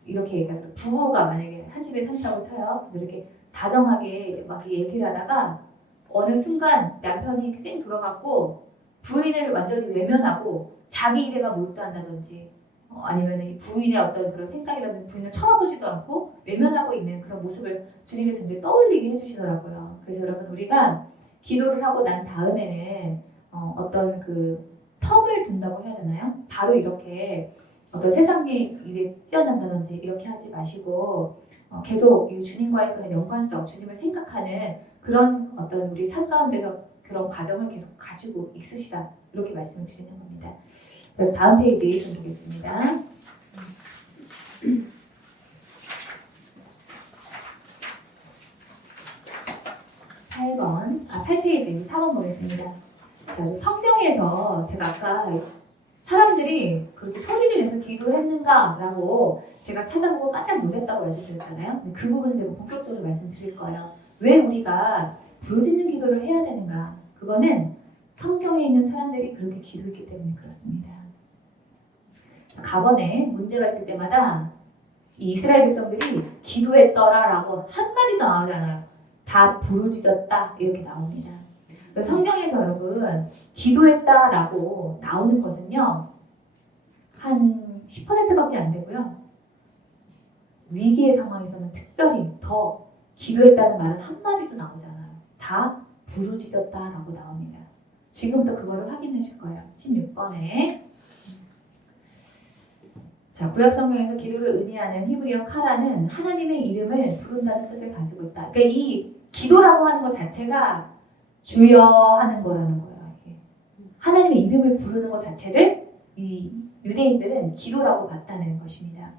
이렇게 얘기하더라고요. 부부가 만약에 한 집에 산다고 쳐요. 이렇게 다정하게 막 얘기를 하다가 어느 순간 남편이 쌩 돌아갔고 부인을 완전히 외면하고 자기 일에만 몰두한다든지 아니면 이 부인의 어떤 그런 생각이라든지 부인을 쳐다보지도 않고 외면하고 있는 그런 모습을 주님께서 이제 떠올리게 해주시더라고요. 그래서 여러분 우리가 기도를 하고 난 다음에는 어떤 그 텀을 둔다고 해야 되나요? 바로 이렇게 어떤 세상의 일에 뛰어난다든지 이렇게 하지 마시고 계속 이 주님과의 그런 연관성, 주님을 생각하는 그런 어떤 우리 삶 가운데서 그런 과정을 계속 가지고 있으시라 이렇게 말씀을 드리는 겁니다. 그래서 다음 페이지 좀 보겠습니다. 8페이지 4번 보겠습니다. 자, 성경에서 제가 아까 사람들이 그렇게 소리를 내서 기도했는가라고 제가 찾아보고 깜짝 놀랐다고 말씀드렸잖아요. 그 부분은 제가 본격적으로 말씀드릴 거예요. 왜 우리가 부르짖는 기도를 해야 되는가? 그거는 성경에 있는 사람들이 그렇게 기도했기 때문에 그렇습니다. 가번에 문제가 있을 때마다 이 이스라엘 백성들이 기도했더라라고 한마디도 나오지 않아요. 다 부르짖었다 이렇게 나옵니다. 성경에서 여러분 기도했다라고 나오는 것은요 한 10%밖에 안 되고요. 위기의 상황에서는 특별히 더 기도했다는 말은 한마디도 나오지 않아요. 다 부르짖었다라고 나옵니다. 지금부터 그거를 확인하실 거예요. 16번에 자, 구약 성경에서 기도를 의미하는 히브리어 카라는 하나님의 이름을 부른다는 뜻을 가지고 있다. 그러니까 이 기도라고 하는 것 자체가 주여 하는 거라는 거예요. 이게. 하나님의 이름을 부르는 것 자체를 이 유대인들은 기도라고 봤다는 것입니다.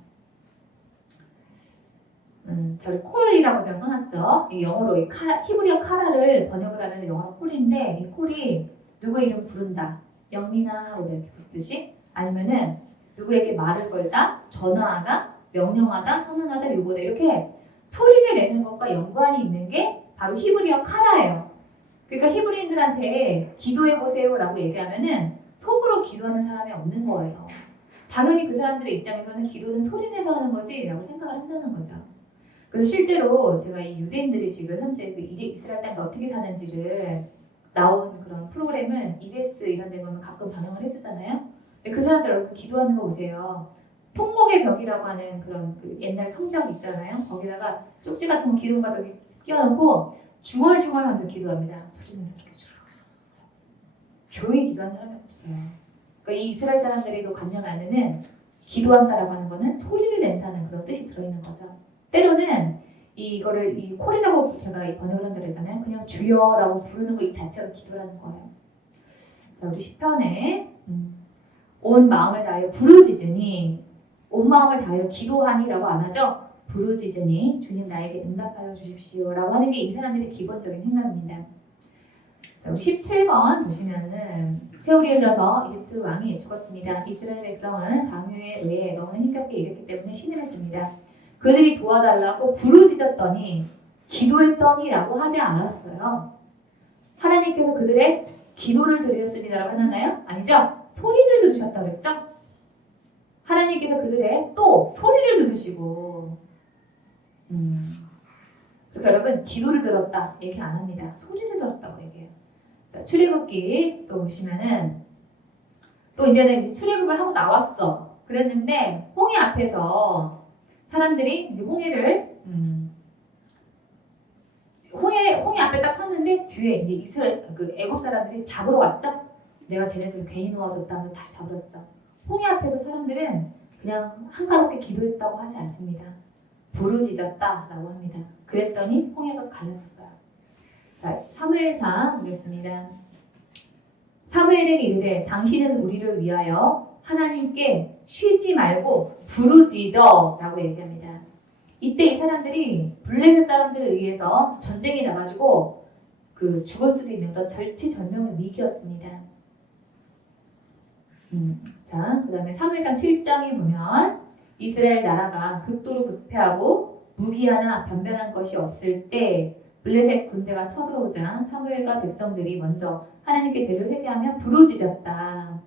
저희 콜이라고 제가 써놨죠. 이 영어로 이 히브리어 카라를 번역을 하면 영어로 콜인데 이 콜이 누구의 이름 부른다, 영민아 하고 이렇게 부르듯이 아니면은 누구에게 말을 걸다, 전화하다, 명령하다, 선언하다, 요구다 이렇게 소리를 내는 것과 연관이 있는 게 바로 히브리어 카라예요. 그러니까 히브리인들한테 기도해보세요라고 얘기하면은 속으로 기도하는 사람이 없는 거예요. 당연히 그 사람들의 입장에서는 기도는 소리내서 하는 거지라고 생각을 한다는 거죠. 그래서 실제로 제가 이 유대인들이 지금 현재 그 이스라엘 땅에서 어떻게 사는지를 나온 그런 프로그램은 EBS 이런 데 보면 가끔 방영을 해주잖아요. 근데 그 사람들 여러분 기도하는 거 보세요. 통곡의 벽이라고 하는 그런 그 옛날 성벽 있잖아요. 거기다가 쪽지 같은 거 기둥 같은 거 끼워놓고 중얼중얼 하면서 기도합니다. 소리내서 이렇게 조용히 기도하는 사람이 없어요. 그러니까 이 이스라엘 사람들이 관념 안에는 기도한다라고 하는 거는 소리를 낸다는 그런 뜻이 들어있는 거죠. 때로는 이거를 이 콜이라고 제가 번역을 한다고 했잖아요. 그냥 주여라고 부르는 거 이 자체가 기도라는 거예요. 자, 우리 시편에 온 마음을 다하여 부르짖으니 온 마음을 다하여 기도하니라고 안 하죠. 부르짖으니 주님 나에게 응답하여 주십시오라고 하는 게 이 사람들의 기본적인 생각입니다. 자, 우리 17번 보시면은 세월이 흘러서 이집트 왕이 죽었습니다. 이스라엘 백성은 방유에 의해 너무나 힘겹게 일했기 때문에 신음했습니다. 그들이 도와달라고 부르짖었더니 기도했더니라고 하지 않았어요. 하나님께서 그들의 기도를 들으셨습니다라고 해놨나요? 아니죠? 소리를 들으셨다고 그랬죠? 하나님께서 그들의 또 소리를 들으시고 그러니까 여러분 기도를 들었다 얘기 안 합니다. 소리를 들었다고 얘기해요. 자, 출애굽기 또 보시면은 또 이제는 이제 출애굽을 하고 나왔어. 그랬는데 홍해 앞에서 사람들이 이제 홍해 앞에 딱 섰는데 뒤에 이제 이스라엘 그 애굽 사람들이 잡으러 왔죠. 내가 쟤네들 괜히 놓아줬다면서 다시 잡으랬죠. 홍해 앞에서 사람들은 그냥 한가롭게 기도했다고 하지 않습니다. 부르짖었다라고 합니다. 그랬더니 홍해가 갈라졌어요. 자, 사무엘상 보겠습니다. 사무엘에게 이르되 당신은 우리를 위하여 하나님께 쉬지 말고 부르짖어라고 얘기합니다. 이때 이 사람들이 블레셋 사람들에 의해서 전쟁이 나가지고 그 죽을 수도 있는 어떤 절체절명의 위기였습니다. 자, 그 다음에 사무엘상 7장에 보면 이스라엘 나라가 극도로 부패하고 무기 하나 변변한 것이 없을 때 블레셋 군대가 쳐들어오자 사무엘과 백성들이 먼저 하나님께 죄를 회개하며 부르짖었다.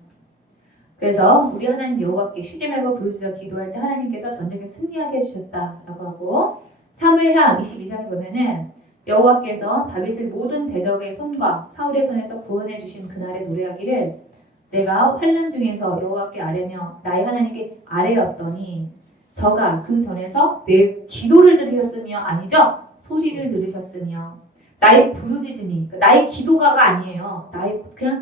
그래서 우리 하나님 여호와께 쉬지 말고 부르짖어 기도할 때 하나님께서 전쟁에 승리하게 해주셨다라고 하고 사무엘상 22장에 보면은 여호와께서 다윗을 모든 대적의 손과 사울의 손에서 구원해 주신 그날에 노래하기를 내가 환난 중에서 여호와께 아뢰며 나의 하나님께 아뢰었더니 저가 그 전에서 내 기도를 들으셨으며 아니죠? 소리를 들으셨으며 나의 부르짖음이 나의 기도가가 아니에요. 나의 그냥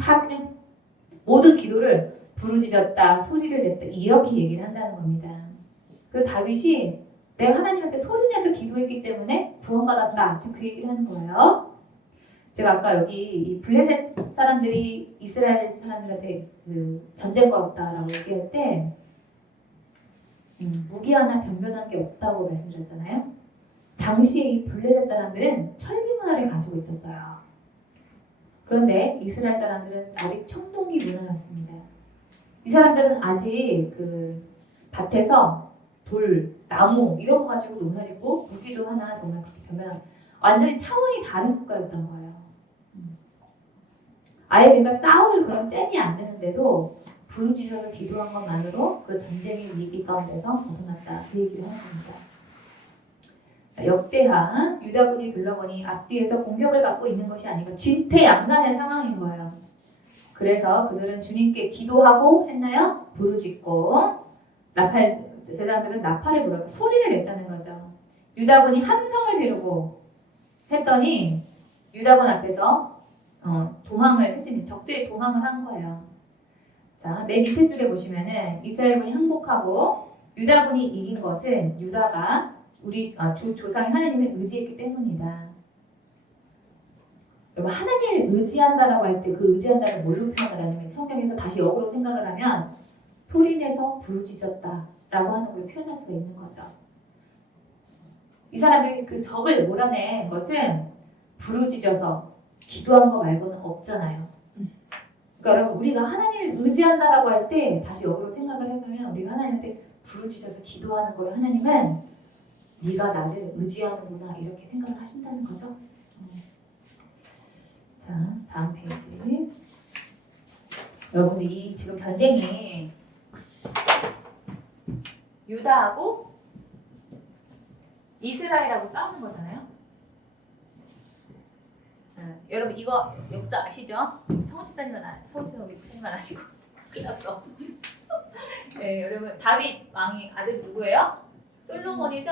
모든 기도를 부르짖었다, 소리를 냈다 이렇게 얘기를 한다는 겁니다. 그 다윗이 내가 하나님한테 소리내서 기도했기 때문에 구원받았다. 지금 그 얘기를 하는 거예요. 제가 아까 여기 이 블레셋 사람들이 이스라엘 사람들한테 그 전쟁과 없다라고 얘기할 때 무기 하나 변변한 게 없다고 말씀드렸잖아요. 당시에 이 블레셋 사람들은 철기 문화를 가지고 있었어요. 그런데 이스라엘 사람들은 아직 청동기 문화였습니다. 이 사람들은 아직 그 밭에서 돌, 나무 이런 거 가지고 농사짓고 무기도 하나 정말 그렇게 변변한 완전히 차원이 다른 국가였던 거예요. 아예 그러니까 싸울 그런 잼이 안 되는데도 부르짖어서 기도한 것만으로 그 전쟁의 위기 가운데서 벗어났다. 그 얘기를 하는 겁니다. 역대하 유다군이 둘러보니 앞뒤에서 공격을 받고 있는 것이 아니고 진퇴양난의 상황인 거예요. 그래서 그들은 주님께 기도하고 했나요? 부르짖고 제사장들은 나팔을 불어 소리를 냈다는 거죠. 유다군이 함성을 지르고 했더니 유다군 앞에서 도망을 했습니다. 적들이 도망을 한 거예요. 자, 맨 밑에 줄에 보시면은 이스라엘군이 항복하고 유다군이 이긴 것은 유다가 우리 주 조상의 하나님을 의지했기 때문이다. 여러분 하나님을 의지한다라고 할 때 그 의지한다를 뭘로 표현하냐면 성경에서 다시 역으로 생각을 하면 소리내서 부르짖었다라고 하는 걸 표현할 수가 있는 거죠. 이 사람들이 그 적을 몰아낸 것은 부르짖어서 기도한 거 말고는 없잖아요. 그러니까 여러분 우리가 하나님을 의지한다라고 할 때 다시 역으로 생각을 해보면 우리가 하나님한테 부르짖어서 기도하는 걸 하나님은 네가 나를 의지하는구나 이렇게 생각을 하신다는 거죠. 자, 다음 페이지. 여러분들 이 지금 전쟁이 유다하고 이스라엘하고 싸우는 거잖아요. 여러분 이거 역사 아시죠? 성우지사님 우리 부모님만 아시고 끝났어. 네, 여러분 다윗 왕이 아들 누구예요? 솔로몬이죠?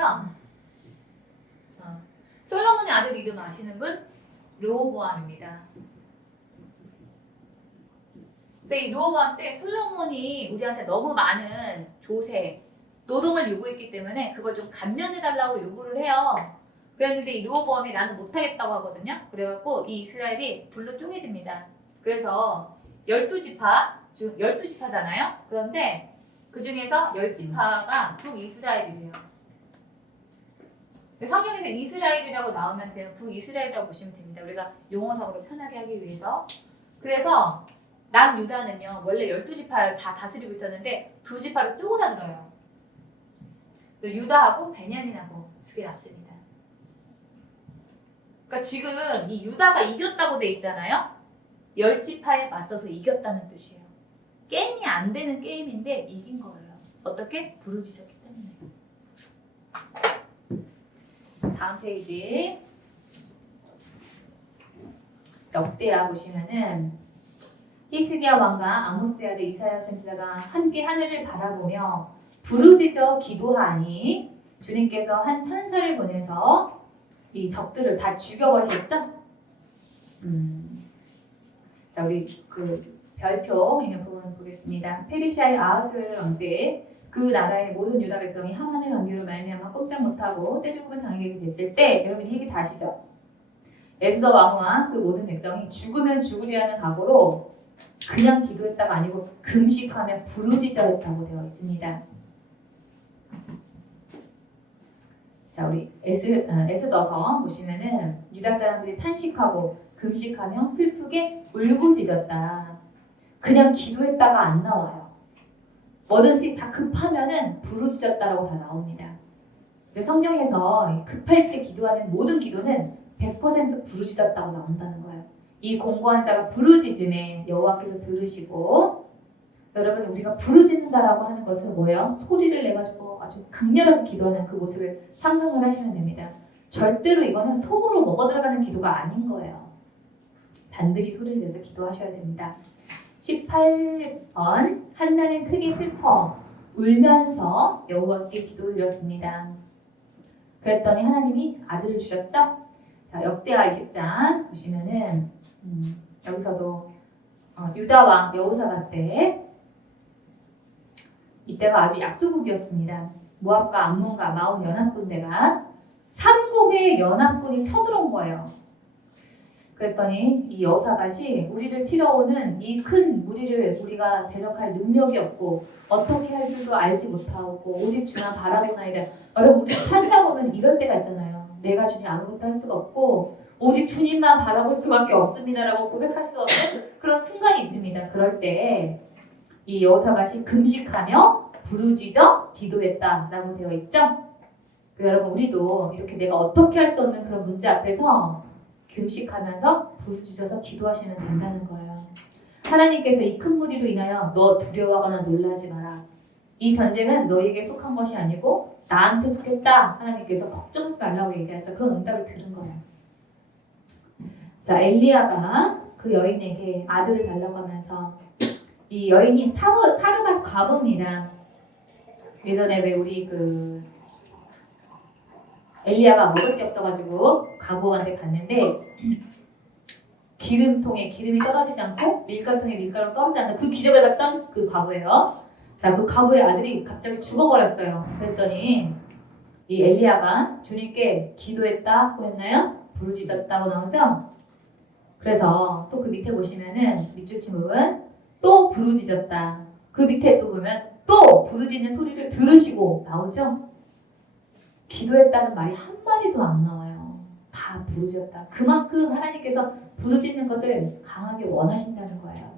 솔로몬의 아들 이름 아시는 분? 르호보암입니다. 근데 이 르호보암 때 솔로몬이 우리한테 너무 많은 조세, 노동을 요구했기 때문에 그걸 좀 감면해달라고 요구를 해요. 그랬는데 이 르호보암이 나는 못하겠다고 하거든요. 그래갖고 이 이스라엘이 둘로 쪼개집니다. 그래서 12지파잖아요. 그런데 그 중에서 10지파가 북이스라엘이래요. 성경에서 이스라엘이라고 나오면 그냥 북이스라엘이라고 보시면 됩니다. 우리가 용어상으로 편하게 하기 위해서. 그래서 남유다는요. 원래 12지파를 다 다스리고 있었는데 2지파로 쪼그라들어요. 유다하고 베냐민하고 두 개 남습니다. 그러니까 지금 이 유다가 이겼다고 돼 있잖아요. 열지파에 맞서서 이겼다는 뜻이에요. 게임이 안 되는 게임인데 이긴 거예요. 어떻게? 부르짖었기 때문에. 다음 페이지. 역대하 보시면은 히스기야 왕과 아모스의 아들 이사야 선지자가 함께 하늘을 바라보며 부르짖어 기도하니 주님께서 한 천사를 보내서 이 적들을 다 죽여버리셨죠? 자, 우리 그 별표 있는 부분 보겠습니다. 페르시아의 아하수에르 왕 때 그 나라의 모든 유다 백성이 하만의 관계로 말미암아 꼼짝 못하고 떼죽음을 당하게 됐을 때, 여러분 이 얘기 다 아시죠? 에스더 왕과 그 모든 백성이 죽으면 죽으리라는 각오로 그냥 기도했다가 아니고 금식하며 부르짖어 했다고 되어 있습니다. 자, 우리 에스더서 보시면은 유다 사람들이 탄식하고 금식하며 슬프게 울부짖었다. 그냥 기도했다가 안 나와요. 뭐든지 다 급하면은 부르짖었다라고 다 나옵니다. 근데 성경에서 급할 때 기도하는 모든 기도는 100% 부르짖었다고 나온다는 거예요. 이 공고한 자가 부르짖음에 여호와께서 들으시고, 여러분 우리가 부르짖는다라고 하는 것은 뭐예요? 소리를 내가지고 아주 강렬하게 기도하는 그 모습을 상상을 하시면 됩니다. 절대로 이거는 속으로 먹어 들어가는 기도가 아닌 거예요. 반드시 소리를 내서 기도하셔야 됩니다. 18번 한나는 크게 슬퍼 울면서 여호와께 기도드렸습니다. 그랬더니 하나님이 아들을 주셨죠? 자, 역대하 20장 보시면은 여기서도 유다 왕 여호사밧 때 이때가 아주 약소국이었습니다. 모압과 암몬과 마온 연합군대가 3국의 연합군이 쳐들어온 거예요. 그랬더니 이 여호사밧이 우리를 치러 오는 이 큰 무리를 우리가 대적할 능력이 없고 어떻게 할 줄도 알지 못하고 오직 주만 바라보나이다. 여러분 우리 살다 보면 이럴 때가 있잖아요. 내가 주님 아무것도 할 수가 없고 오직 주님만 바라볼 수밖에 없습니다라고 고백할 수 없는 그런 순간이 있습니다. 그럴 때 이 여호사밧이 금식하며 부르짖어 기도했다라고 되어 있죠. 여러분 우리도 이렇게 내가 어떻게 할 수 없는 그런 문제 앞에서 금식하면서 부르짖어서 기도하시면 된다는 거예요. 하나님께서 이 큰 무리로 인하여 너 두려워하거나 놀라지 마라. 이 전쟁은 너에게 속한 것이 아니고 나한테 속했다. 하나님께서 걱정하지 말라고 얘기하죠. 그런 응답을 들은 거예요. 자, 엘리야가 그 여인에게 아들을 달라고 하면서 이 여인이 사르밧 과부입니다. 예전에 왜 우리 그 엘리야가 먹을 게 없어가지고 과부한테 갔는데 기름통에 기름이 떨어지지 않고 밀가루통에 밀가루가 떨어지지 않는 그 기적을 봤던 그 과부예요. 자, 그 과부의 아들이 갑자기 죽어버렸어요. 그랬더니 이 엘리야가 주님께 기도했다고 했나요? 부르짖었다고 나오죠? 그래서 또 그 밑에 보시면은 밑줄 부분 또 부르짖었다. 그 밑에 또 보면 또 부르짖는 소리를 들으시고 나오죠? 기도했다는 말이 한마디도 안 나와요. 다 부르짖었다. 그만큼 하나님께서 부르짖는 것을 강하게 원하신다는 거예요.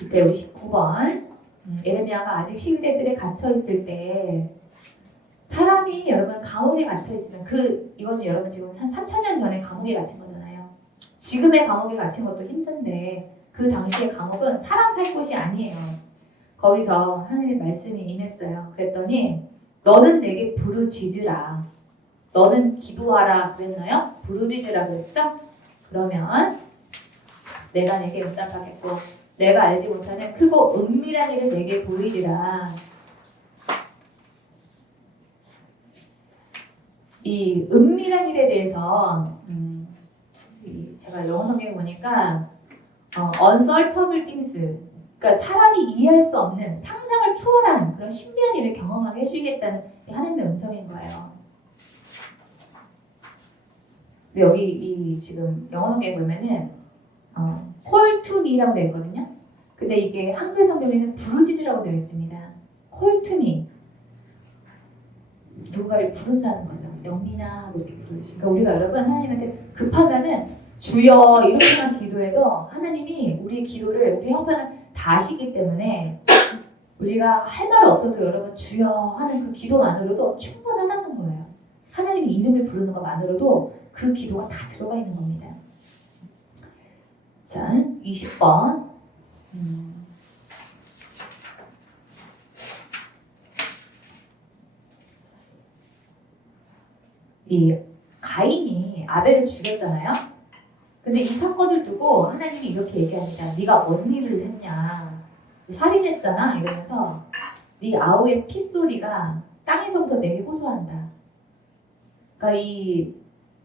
이때 우리 19번 에레미야가 아직 시위대 뜰에 갇혀 있을 때 사람이 여러분 감옥에 갇혀 있으면 이거는 여러분 지금 한 3,000년 전에 감옥에 갇힌 거잖아요. 지금의 감옥에 갇힌 것도 힘든데 그 당시의 감옥은 사람 살 곳이 아니에요. 거기서 하나님의 말씀이 임했어요. 그랬더니 너는 내게 부르짖으라. 너는 기도하라 그랬나요? 부르짖으라 그랬죠? 그러면 내가 내게 응답하겠고 내가 알지 못하는 크고 은밀한 일을 내게 보이리라. 이 은밀한 일에 대해서 제가 영어 성경에 보니까 unsearchable things, 그러니까 사람이 이해할 수 없는 상상을 초월한 그런 신비한 일을 경험하게 해주겠다는 하나님의 음성인 거예요. 근데 여기 지금 영어 성경에 보면은 call to me라고 되어 있거든요. 근데 이게 한글 성경에는 부르짖으라고 되어 있습니다. call to me. 누군가를 부른다는 거죠. 영민아 하고 이렇게 부르시. 그러니까 우리가 여러분 하나님한테 급하면은 주여 이렇게만 기도해도 하나님이 우리의 기도를 우리 형편을 다 아시기 때문에 우리가 할 말 없어도 여러분 주여 하는 그 기도만으로도 충분하다는 거예요. 하나님의 이름을 부르는 것만으로도 그 기도가 다 들어가 있는 겁니다. 자, 20번. 이 가인이 아벨을 죽였잖아요. 근데 이 사건을 두고 하나님이 이렇게 얘기합니다. 네가 뭔 일을 했냐? 살인했잖아. 이러면서 네 아우의 핏소리가 땅에서부터 내게 호소한다. 그러니까 이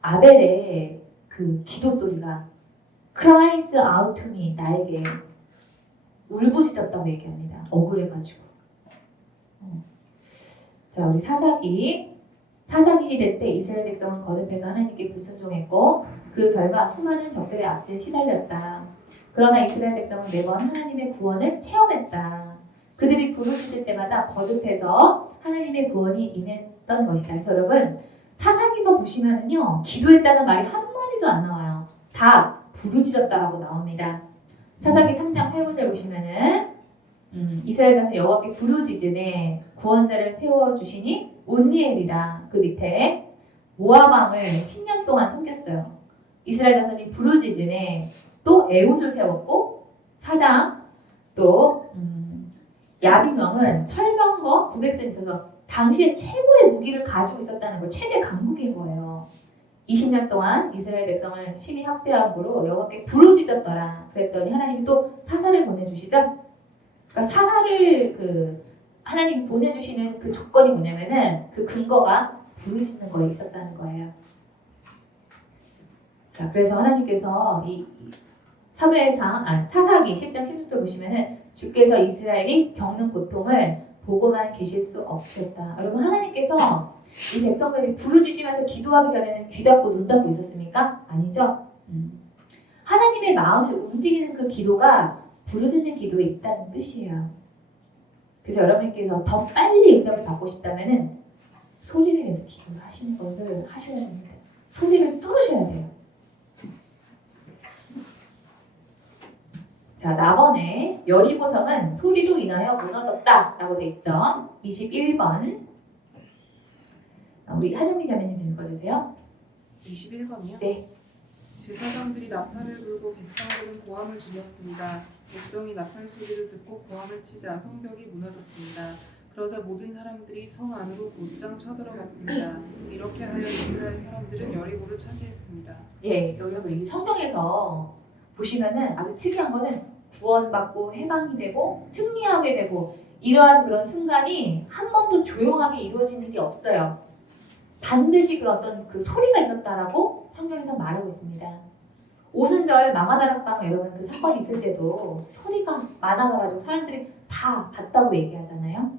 아벨의 그 기도 소리가 cries out to me, 나에게 울부짖었다고 얘기합니다. 억울해가지고. 자, 우리 사사기 시대 때 이스라엘 백성은 거듭해서 하나님께 불순종했고 그 결과 수많은 적들의 압제에 시달렸다. 그러나 이스라엘 백성은 매번 하나님의 구원을 체험했다. 그들이 부르짖을 때마다 거듭해서 하나님의 구원이 임했던 것이다. 그래서 여러분 사사기서 보시면은요 기도했다는 말이 한 마디도 안 나와요. 다 부르짖었다라고 나옵니다. 사사기 3장 8절 보시면은 이스라엘 자손 여호와께 부르짖으매 구원자를 세워주시니 온니엘이라. 그 밑에 모압 왕을 10년 동안 섬겼어요. 이스라엘 자손이 부르짖으매 또 에훗을 세웠고 사장 또 야빈 왕은 철병거 900세 있어서 당시에 최고의 무기를 가지고 있었다는 거, 최대 강국인 거예요. 20년 동안 이스라엘 백성을 심히 학대함으로 여호와께 부르짖었더라. 그랬더니 하나님이 또 사사를 보내주시죠. 그러니까 사사를 하나님이 보내주시는 그 조건이 뭐냐면은 그 근거가 부르짖는 거에 있었다는 거예요. 자, 그래서 하나님께서 이 사사기 10장 16절 보시면은 주께서 이스라엘이 겪는 고통을 보고만 계실 수 없으셨다. 여러분 하나님께서 이 백성들이 부르짖으면서 기도하기 전에는 귀 닫고 눈 닫고 있었습니까? 아니죠. 하나님의 마음을 움직이는 그 기도가 부르짖는 기도에 있다는 뜻이에요. 그래서 여러분께서 더 빨리 응답을 받고 싶다면은 소리를 내서 기도를 하시는 것을 하셔야 됩니다. 소리를 뚫으셔야 돼요. 자, 나번에 여리고성은 소리로 인하여 무너졌다라고 돼 있죠. 21번. 우리 한영미 자매님 좀 읽어주세요. 21번이요? 네. 제사장들이 나팔을 불고 백성들은 고함을 질렀습니다. 백성이 나팔 소리를 듣고 고함을 치자 성벽이 무너졌습니다. 그러자 모든 사람들이 성 안으로 곧장 쳐들어갔습니다. 이렇게 하여 이스라엘 사람들은 여리고를 차지했습니다. 예, 여러분 이 성경에서 보시면은 아주 특이한 거는 구원받고 해방이 되고 승리하게 되고 이러한 그런 순간이 한 번도 조용하게 이루어진 일이 없어요. 반드시 그런 어떤 그 소리가 있었다라고 성경에서 말하고 있습니다. 오순절 망하다락방 여러분 그 사건이 있을 때도 소리가 많아가지고 사람들이 다 봤다고 얘기하잖아요.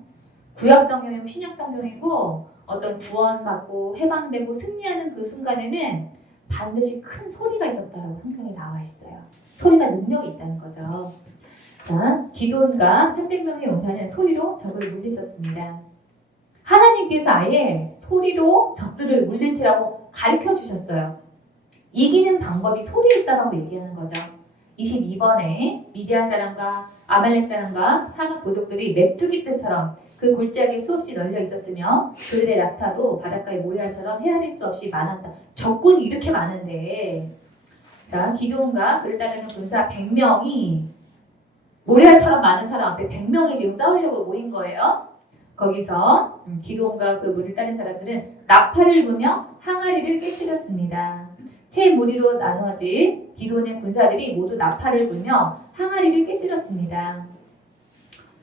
구약 성경이고 신약 성경이고 어떤 구원받고 해방되고 승리하는 그 순간에는 반드시 큰 소리가 있었다라고 성경에 나와 있어요. 소리가 능력이 있다는 거죠. 자, 기드온과 300명의 용사는 소리로 적을 물리쳤습니다. 하나님께서 아예 소리로 적들을 물리치라고 가르쳐 주셨어요. 이기는 방법이 소리에 있다고 얘기하는 거죠. 22번에 미디안 사람과 아말렉 사람과 사막 부족들이 메뚜기 떼처럼 그 골짜기에 수없이 널려 있었으며 그들의 낙타도 바닷가의 모래알처럼 헤아릴 수 없이 많았다. 적군이 이렇게 많은데 자 기드온과 그를 따르는 군사 100명이 모래알처럼 많은 사람 앞에 100명이 지금 싸우려고 모인 거예요. 거기서 기드온과 그 무리를 따른 사람들은 나팔을 불며 항아리를 깨뜨렸습니다. 세 무리로 나누어진 기드온의 군사들이 모두 나팔을 불며 항아리를 깨뜨렸습니다.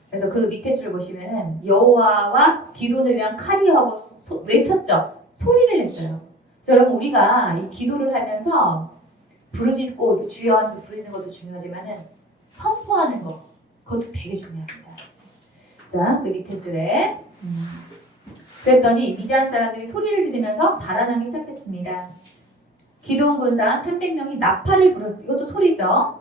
그래서 그 밑에 줄 보시면은 여호와와 기드온을 위한 칼이하고 외쳤죠. 소리를 냈어요. 그래서 여러분 우리가 이 기도를 하면서 부르짖고 이렇게 주여 하면서 부르는 것도 중요하지만은 선포하는 것 그것도 되게 중요합니다. 자, 그 밑에 줄에 그랬더니 미디안 사람들이 소리를 지르면서 달아나기 시작했습니다. 기드온 군사 300명이 나팔을 불었어요. 이것도 소리죠.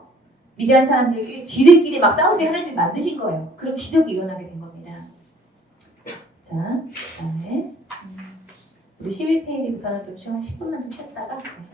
미디안 사람들이 지들끼리 막 싸우게 하나님이 만드신 거예요. 그럼 기적이 일어나게 된 겁니다. 자, 그다음에 우리 11페이지부터는 좀 한 10분만 좀 쉬었다가 다시